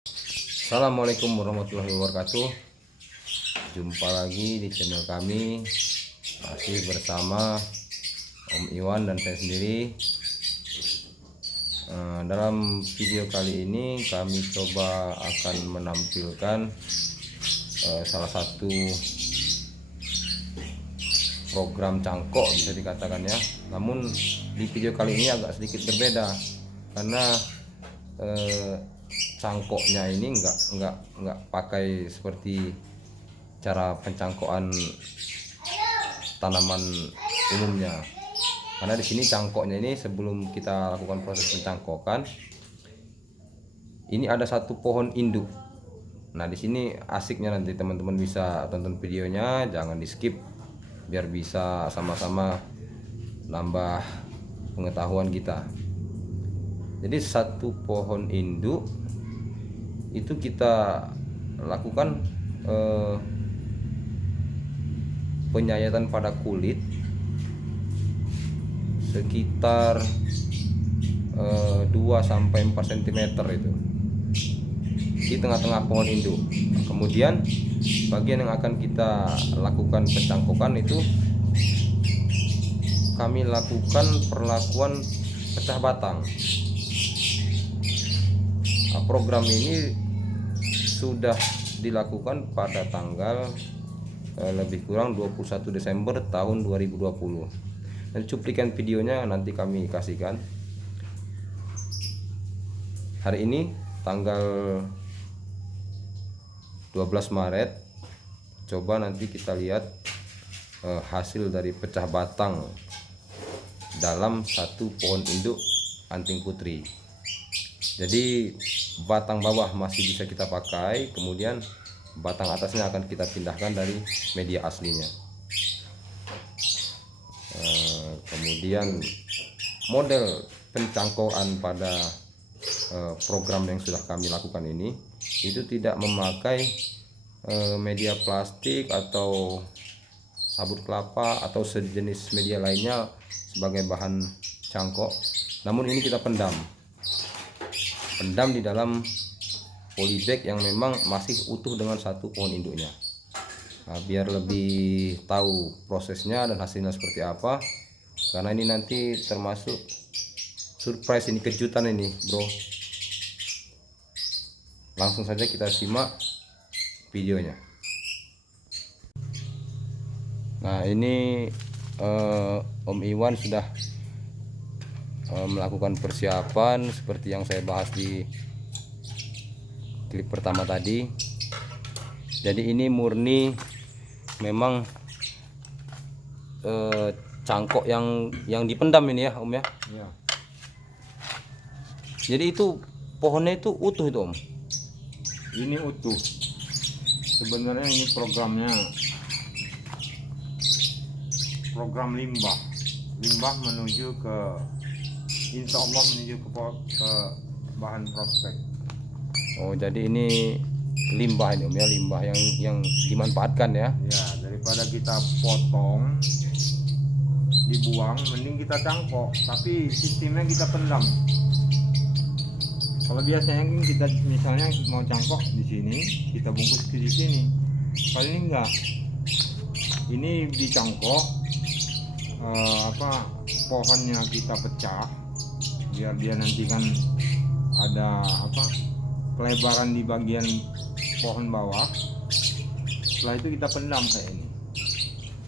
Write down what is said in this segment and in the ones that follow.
Assalamualaikum warahmatullahi wabarakatuh. Jumpa lagi di channel kami, masih bersama Om Iwan dan saya sendiri. Dalam video kali ini kami coba akan menampilkan salah satu program cangkok, bisa dikatakan ya. Namun di video kali ini agak sedikit berbeda karena cangkoknya ini enggak pakai seperti cara pencangkokan tanaman umumnya. Karena di sini cangkoknya ini, sebelum kita lakukan proses pencangkokan, ini ada satu pohon induk. Nah, di sini asiknya, nanti teman-teman bisa tonton videonya, jangan di skip biar bisa sama-sama nambah pengetahuan kita. Jadi satu pohon induk itu kita lakukan penyayatan pada kulit sekitar 2-4 cm itu di tengah-tengah pohon induk. Kemudian bagian yang akan kita lakukan pencangkokan itu kami lakukan perlakuan pecah batang. Nah, program ini sudah dilakukan pada tanggal lebih kurang 21 Desember tahun 2020. Dan cuplikan videonya nanti kami kasihkan. Hari ini tanggal 12 Maret. Coba nanti kita lihat hasil dari pecah batang dalam satu pohon induk anting putri. Jadi batang bawah masih bisa kita pakai, kemudian batang atasnya akan kita pindahkan dari media aslinya. Kemudian model pencangkokan pada program yang sudah kami lakukan ini itu tidak memakai media plastik atau sabut kelapa atau sejenis media lainnya sebagai bahan cangkok. Namun ini kita pendam di dalam polybag yang memang masih utuh dengan satu pohon induknya. Nah, biar lebih tahu prosesnya dan hasilnya seperti apa, karena ini nanti termasuk surprise, ini kejutan ini bro. Langsung saja kita simak videonya. Nah, ini Om Iwan sudah melakukan persiapan seperti yang saya bahas di klip pertama tadi. Jadi ini murni memang cangkok yang dipendam ini ya Om ya. Ya. Jadi itu pohonnya itu utuh itu Om. Ini utuh. Sebenarnya ini program limbah menuju ke, insya Allah menuju ke bahan prospek. Oh, jadi ini limbah ini Om ya, limbah yang dimanfaatkan ya. Ya, daripada kita potong dibuang, mending kita cangkok, tapi sistemnya kita pendam. Kalau biasanya kita misalnya mau cangkok di sini, kita bungkus di sini. Kali ini enggak. Ini dicangkok, pohonnya kita pecah, biar dia nanti kan ada kelebaran di bagian pohon bawah. Setelah itu kita pendam kayak ini.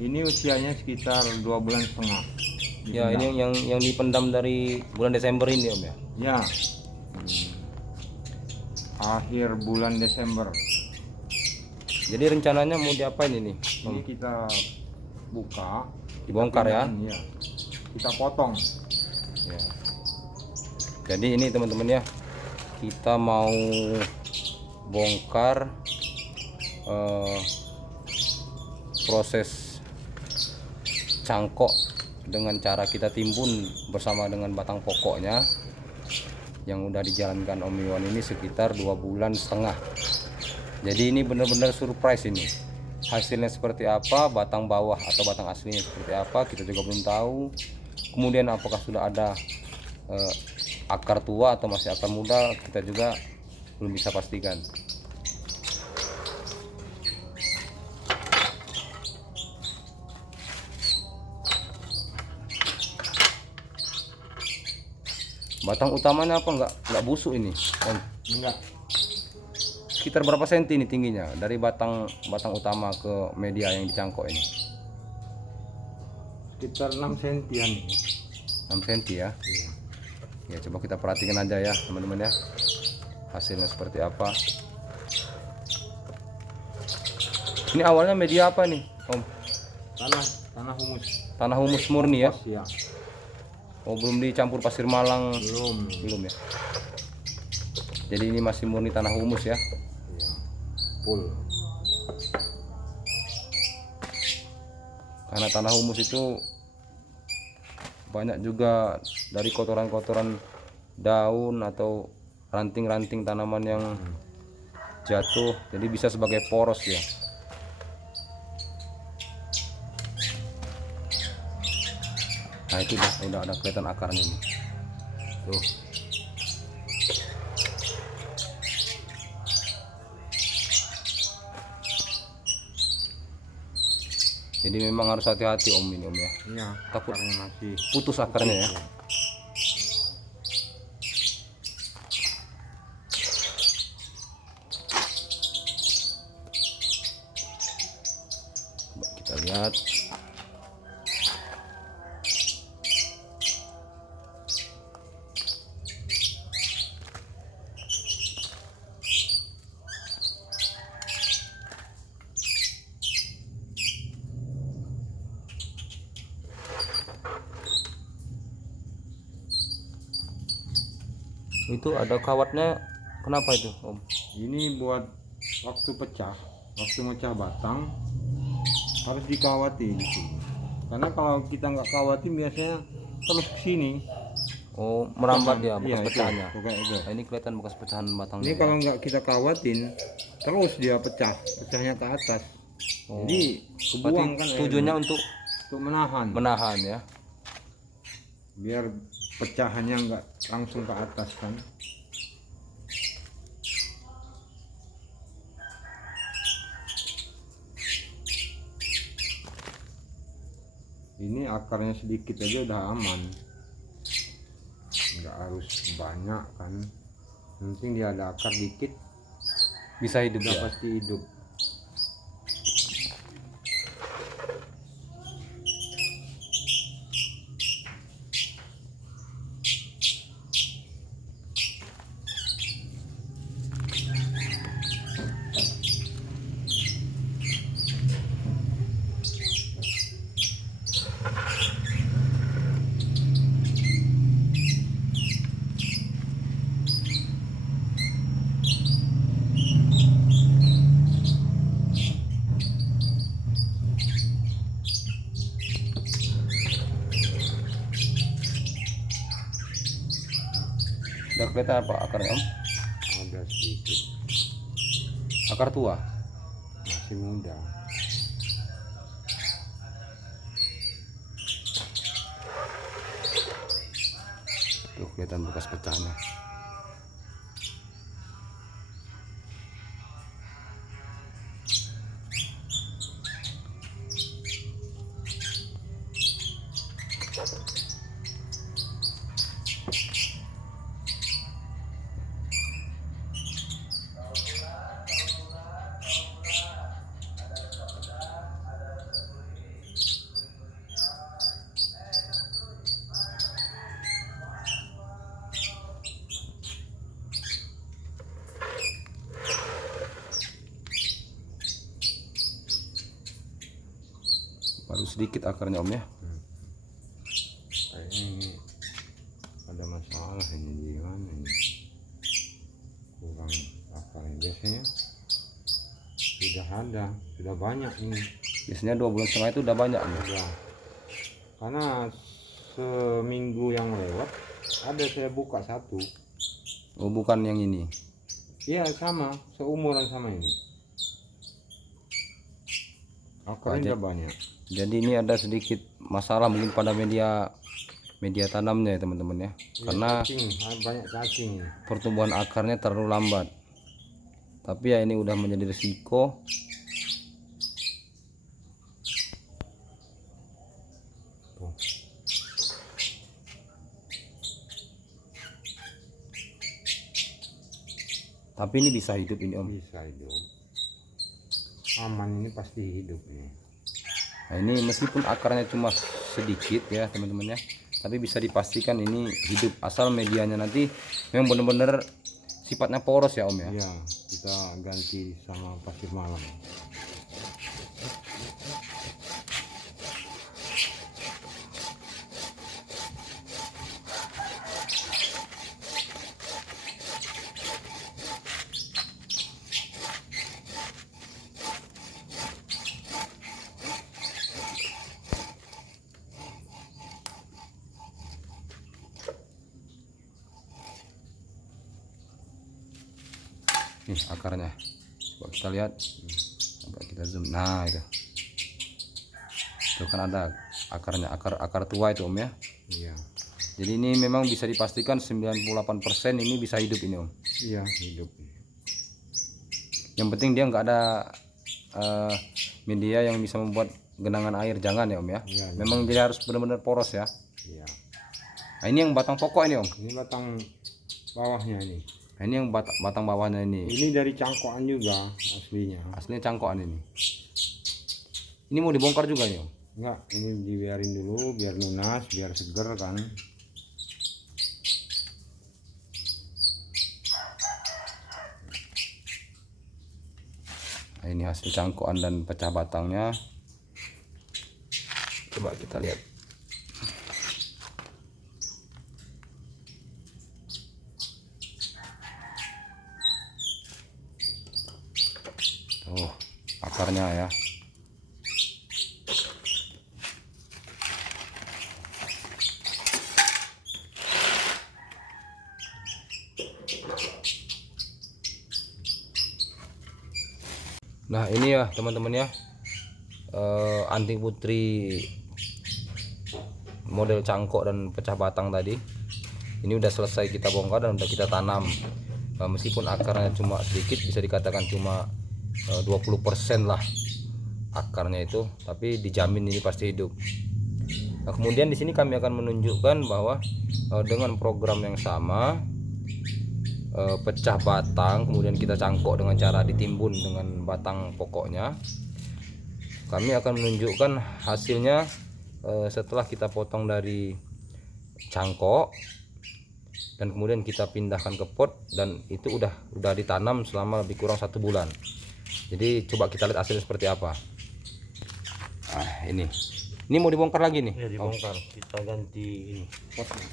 Ini usianya sekitar 2,5 bulan. Ya, ini yang dipendam dari bulan Desember ini Om ya. Ya. Akhir bulan Desember. Jadi rencananya mau diapain ini? Ini kita buka, Dibongkar ya. Ya. Kita potong. Ya. Jadi ini teman-teman ya, kita mau bongkar proses cangkok dengan cara kita timbun bersama dengan batang pokoknya yang udah dijalankan Om Iwan ini sekitar 2,5 bulan. Jadi ini benar-benar surprise ini. Hasilnya seperti apa, batang bawah atau batang aslinya seperti apa, kita juga belum tahu. Kemudian apakah sudah ada akar tua atau masih akar muda, kita juga belum bisa pastikan. Batang utamanya apa nggak busuk ini, Om? Enggak, Sekitar berapa senti ini tingginya dari batang utama ke media yang dicangkok ini? sekitar 6 sentian nih. 6 senti ya. Iya. Ya coba kita perhatikan aja ya teman-teman ya, hasilnya seperti apa. Ini awalnya media apa nih, Om? Tanah humus. Tanah humus murni ya? Ya, Oh, belum dicampur pasir malang? belum. Ya. Jadi ini masih murni tanah humus ya. Iya. Full. Karena tanah humus itu banyak juga dari kotoran-kotoran daun atau ranting-ranting tanaman yang jatuh, jadi bisa sebagai poros ya. Nah itu udah ada kelihatan akarnya ini tuh. Jadi memang harus hati-hati Om ini Om ya, Iya, takut akarnya masih putus akarnya ya. Coba kita lihat. Itu ada kawatnya, kenapa itu Om? Ini buat waktu mecah batang harus dikawati di sini. Karena kalau kita nggak kawatin biasanya terus ke sini. Oh, merambat ya Iya, bekas pecahannya. itu. Nah, ini kelihatan bekas pecahan batangnya. Ini ya. kalau nggak kita kawatin terus dia pecahnya ke atas. Oh. Jadi kebuang kan tujuannya airnya. untuk Untuk menahan ya. biar pecahannya nggak langsung ke atas kan. Ini akarnya sedikit aja udah aman, nggak harus banyak kan, yang penting dia ada akar dikit Bisa hidup udah ya. pasti hidup. Udah kelihatan apa akarnya Om? Ada sedikit, Akar tua. masih muda. Tuh kelihatan bekas pecahannya. Baru sedikit akarnya Om ya. Kayaknya ini ada masalah ini, di mana ini, kurang akarnya. Biasanya sudah banyak ini. Biasanya 2,5 bulan itu udah banyak nih. Udah. Karena seminggu yang lewat ada saya buka satu. Oh bukan yang ini. Iya sama, seumuran sama ini. Akarnya udah banyak. Jadi ini ada sedikit masalah mungkin pada media tanamnya ya teman-teman ya. Iya, Karena cacing, banyak cacing. pertumbuhan akarnya terlalu lambat. tapi ya ini udah menjadi risiko. Tuh. Tapi ini bisa hidup ini Om. Bisa hidup, aman, ini pasti hidup ini. Nah ini meskipun akarnya cuma sedikit ya teman-teman ya, tapi bisa dipastikan ini hidup asal medianya nanti memang benar-benar sifatnya poros ya Om ya. Iya, kita ganti sama pasir malam. Nih akarnya, coba kita lihat, coba kita zoom. Nah itu kan ada akarnya, akar tua itu Om ya. Iya. Jadi ini memang bisa dipastikan 98% ini bisa hidup ini Om. Iya, hidup. Yang penting dia nggak ada media yang bisa membuat genangan air, jangan ya Om ya. Iya, Memang dia harus benar-benar poros ya. iya. Nah ini yang batang pokok ini Om. Ini batang bawahnya ini. Nah, ini yang batang bawahnya ini. Ini dari cangkokan juga aslinya. Aslinya cangkokan ini. Ini mau dibongkar juga nih Om. Enggak, ini dibiarin dulu biar lunas, biar seger kan. Nah, ini hasil cangkokan dan pecah batangnya. Coba kita lihat. Tuh, akarnya ya. Nah ini ya teman-teman ya, anting putri model cangkok dan pecah batang tadi ini udah selesai kita bongkar dan udah kita tanam. Meskipun akarnya cuma sedikit, bisa dikatakan cuma 20% lah akarnya itu, tapi dijamin ini pasti hidup. Nah kemudian di sini kami akan menunjukkan bahwa dengan program yang sama, pecah batang kemudian kita cangkok dengan cara ditimbun dengan batang pokoknya, kami akan menunjukkan hasilnya setelah kita potong dari cangkok dan kemudian kita pindahkan ke pot, dan itu udah ditanam selama lebih kurang 1 bulan. Jadi coba kita lihat hasilnya seperti apa. Ini mau dibongkar lagi nih. Ya, dibongkar. Kita ganti ini potnya.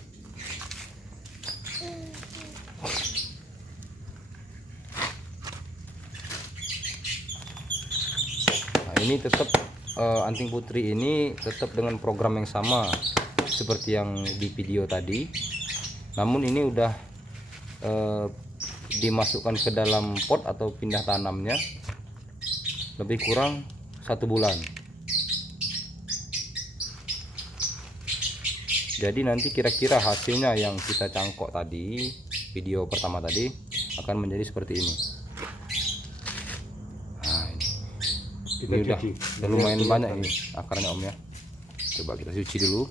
Ini tetap anting putri ini tetap dengan program yang sama seperti yang di video tadi, namun ini udah dimasukkan ke dalam pot atau pindah tanamnya lebih kurang 1 bulan. Jadi nanti kira-kira hasilnya yang kita cangkok tadi, video pertama tadi, akan menjadi seperti ini. Ini udah lumayan banyak ini akarnya Om ya. Coba kita cuci dulu,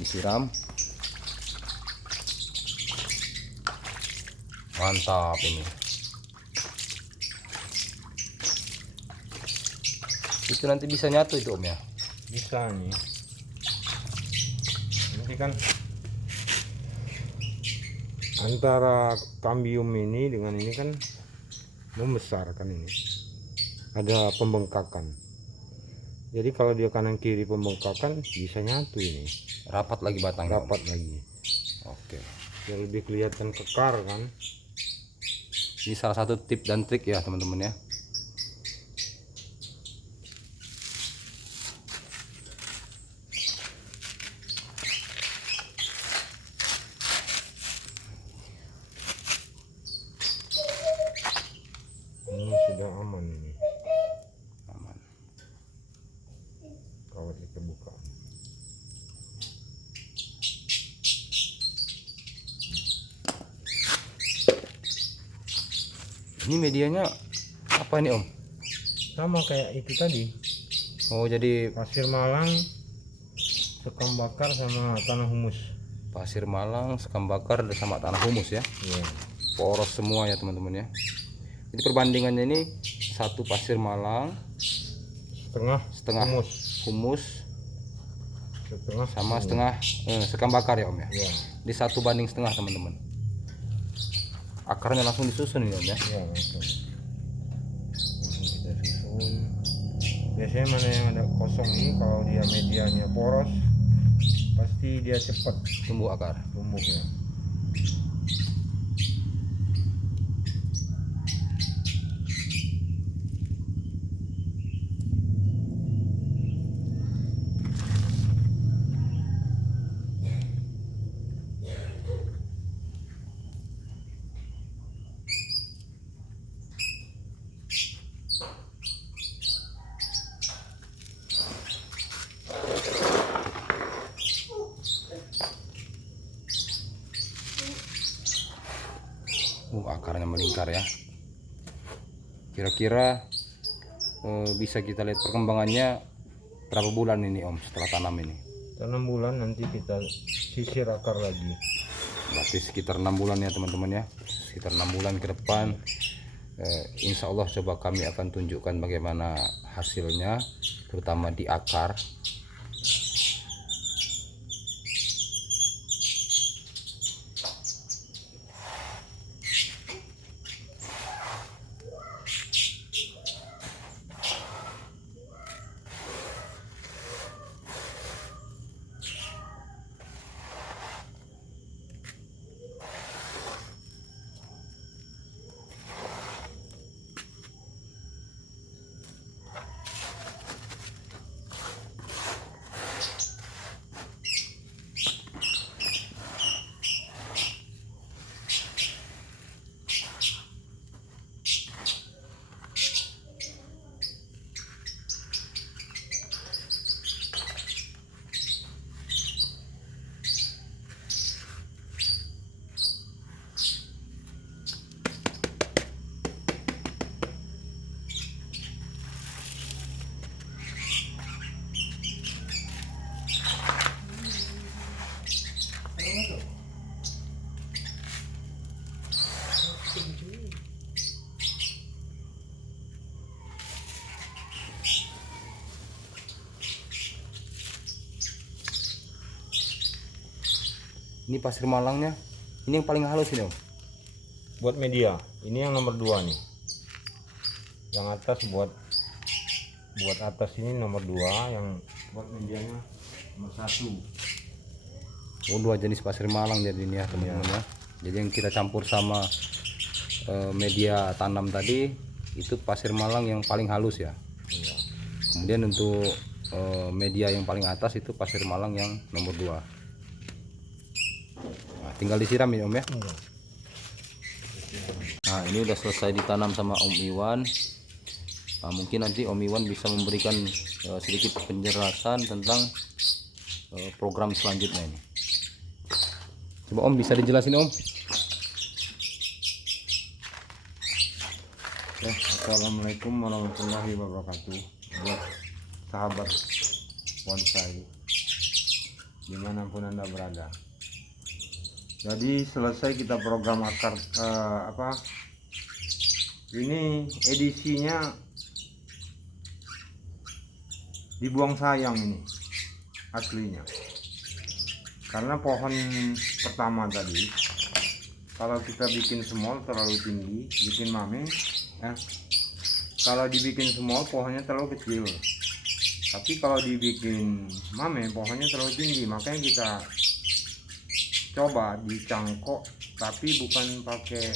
disiram. Mantap ini. Itu nanti bisa nyatu itu Om ya. Bisa nih. Nanti kan antara kambium ini dengan ini kan membesar kan, ini ada pembengkakan. Jadi kalau dia kanan kiri pembengkakan bisa nyatu ini. Rapat lagi batangnya. Rapat lagi. Oke. Biar lebih kelihatan kekar kan. Ini salah satu tip dan trik ya teman-teman ya. Ini sudah aman ini. Aman. Kawatnya terbuka. Ini medianya apa ini Om? Sama kayak itu tadi, Oh jadi pasir malang, sekam bakar sama tanah humus. pasir malang, sekam bakar, sama tanah humus ya. Iya. Poros semua ya teman-teman ya. Jadi perbandingannya ini satu pasir malang setengah Humus, humus setengah sama humus. setengah sekam bakar ya Om ya. Iya. Di 1:1 teman-teman. Akarnya langsung disusun ya Om ya. Iya, langsung kita susun. Biasanya mana yang ada kosong ini, kalau dia medianya poros, pasti dia cepat Tumbuh akar. tumbuhnya. Akarnya melingkar ya. Kira-kira bisa kita lihat perkembangannya berapa bulan ini Om setelah tanam ini? 6 bulan nanti kita sisir akar lagi. Berarti sekitar 6 bulan ya teman-teman ya. Sekitar 6 bulan ke depan insya Allah coba kami akan tunjukkan bagaimana hasilnya, terutama di akar. Ini pasir malangnya, ini yang paling halus ini Om. Buat media, ini yang nomor 2 nih. Yang atas buat atas ini nomor 2, yang buat medianya nomor 1. Oh, 2 jenis pasir malang jadi ini ya teman-teman ya. Jadi yang kita campur sama media tanam tadi itu pasir malang yang paling halus ya. Iya. Kemudian untuk media yang paling atas itu pasir malang yang nomor 2. Nah, tinggal disiram ya Om ya. Iya. Nah ini udah selesai ditanam sama Om Iwan. Nah, mungkin nanti Om Iwan bisa memberikan sedikit penjelasan tentang program selanjutnya ini. Coba Om bisa dijelasin Om. Assalamualaikum warahmatullahi wabarakatuh. Buat sahabat bonsai dimanapun Anda berada. Jadi selesai kita program akar ini edisinya dibuang sayang ini aslinya, karena pohon pertama tadi kalau kita bikin small terlalu tinggi, bikin mame kalau dibikin small pohonnya terlalu kecil, tapi kalau dibikin mame pohonnya terlalu tinggi. Makanya kita coba dicangkok, tapi bukan pakai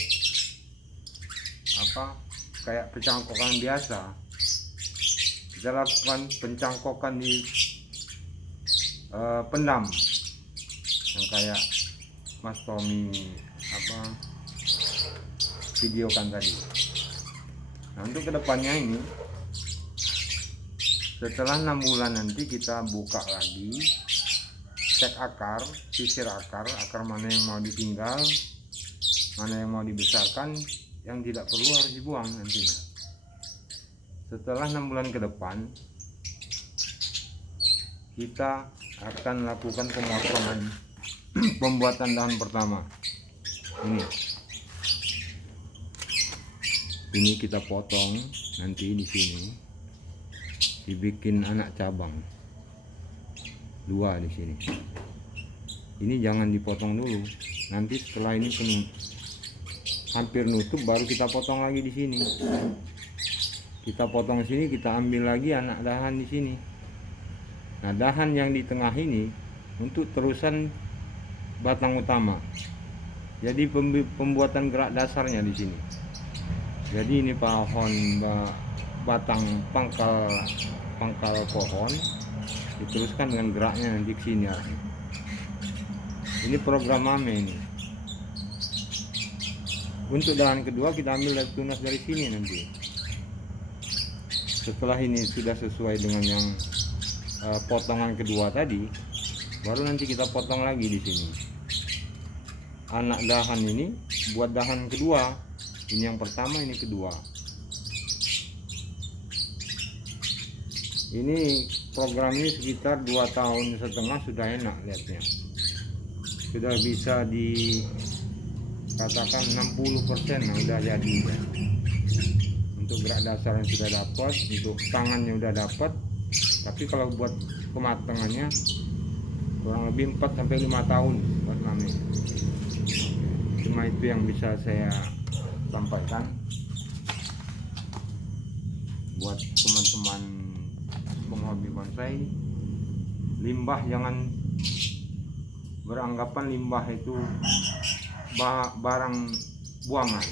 kayak pencangkokan biasa. Kita lakukan pencangkokan di pendam yang kayak Mas Tommy videokan tadi. Nah, untuk kedepannya ini setelah 6 bulan nanti kita buka lagi, cek akar, sisir akar mana yang mau ditinggal, mana yang mau dibesarkan, yang tidak perlu harus dibuang nantinya. Setelah 6 bulan ke depan kita akan lakukan pemotongan pembuatan dahan pertama. Ini kita potong nanti di sini, dibikin anak cabang 2 di sini. Ini jangan dipotong dulu. Nanti setelah ini penuh, hampir nutup, baru kita potong lagi di sini. Kita potong sini, kita ambil lagi anak dahan di sini. Nah, dahan yang di tengah ini untuk terusan batang utama. Jadi pembuatan gerak dasarnya di sini. Jadi ini pohon batang pangkal pohon diteruskan dengan geraknya nanti ke sini. Ini program AME ini. Untuk dahan kedua kita ambil dari tunas dari sini nanti. Setelah ini sudah sesuai dengan yang potongan kedua tadi, baru nanti kita potong lagi di sini. Anak dahan ini buat dahan kedua. Ini yang pertama, ini kedua. Ini program ini sekitar 2,5 tahun sudah enak lihatnya. Sudah bisa dikatakan 60% udah jadi. Untuk gerak dasar yang sudah dapat, untuk tangannya udah dapat. Tapi kalau buat kematangannya kurang lebih 4 sampai 5 tahun buat kami. Cuma itu yang bisa saya sampaikan buat teman-teman penghobi bonsai. Limbah jangan beranggapan limbah itu barang buangan.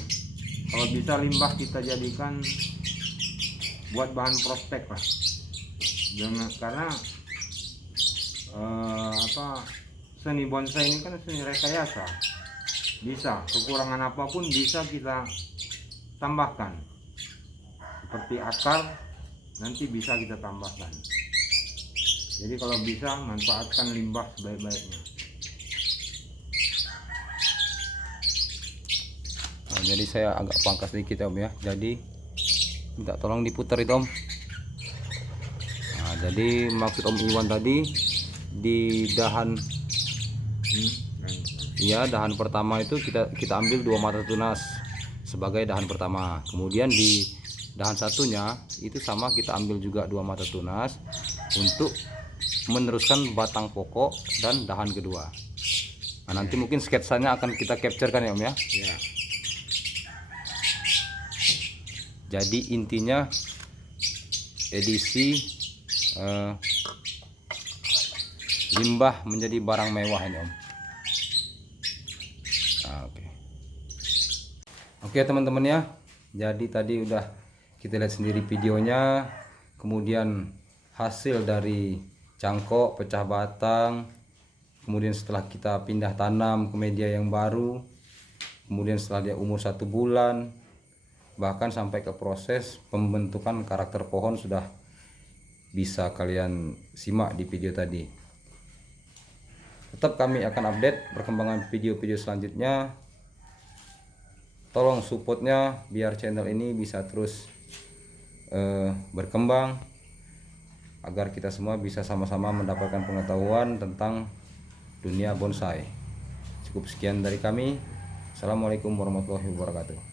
Kalau bisa limbah kita jadikan buat bahan prospek lah. Karena seni bonsai ini kan seni rekayasa. Bisa kekurangan apapun bisa kita tambahkan, seperti akar nanti bisa kita tambahkan. Jadi kalau bisa manfaatkan limbah sebaik-baiknya. Nah, jadi saya agak pangkas sedikit Om ya. Jadi minta tolong diputar itu Om. Nah, jadi maksud Om Iwan tadi di dahan ya, dahan pertama itu kita ambil 2 mata tunas sebagai dahan pertama. Kemudian di dahan satunya itu sama, kita ambil juga 2 mata tunas untuk meneruskan batang pokok dan dahan kedua. Nah, nanti mungkin sketsanya akan kita capturekan ya Om ya. Ya. Jadi intinya edisi limbah menjadi barang mewah ini Om. Oke teman-teman ya, jadi tadi udah kita lihat sendiri videonya, kemudian hasil dari cangkok pecah batang, kemudian setelah kita pindah tanam ke media yang baru, kemudian setelah dia umur 1 bulan, bahkan sampai ke proses pembentukan karakter pohon sudah bisa kalian simak di video tadi. Tetap kami akan update perkembangan video-video selanjutnya. Tolong supportnya biar channel ini bisa terus berkembang, agar kita semua bisa sama-sama mendapatkan pengetahuan tentang dunia bonsai. Cukup sekian dari kami. Assalamualaikum warahmatullahi wabarakatuh.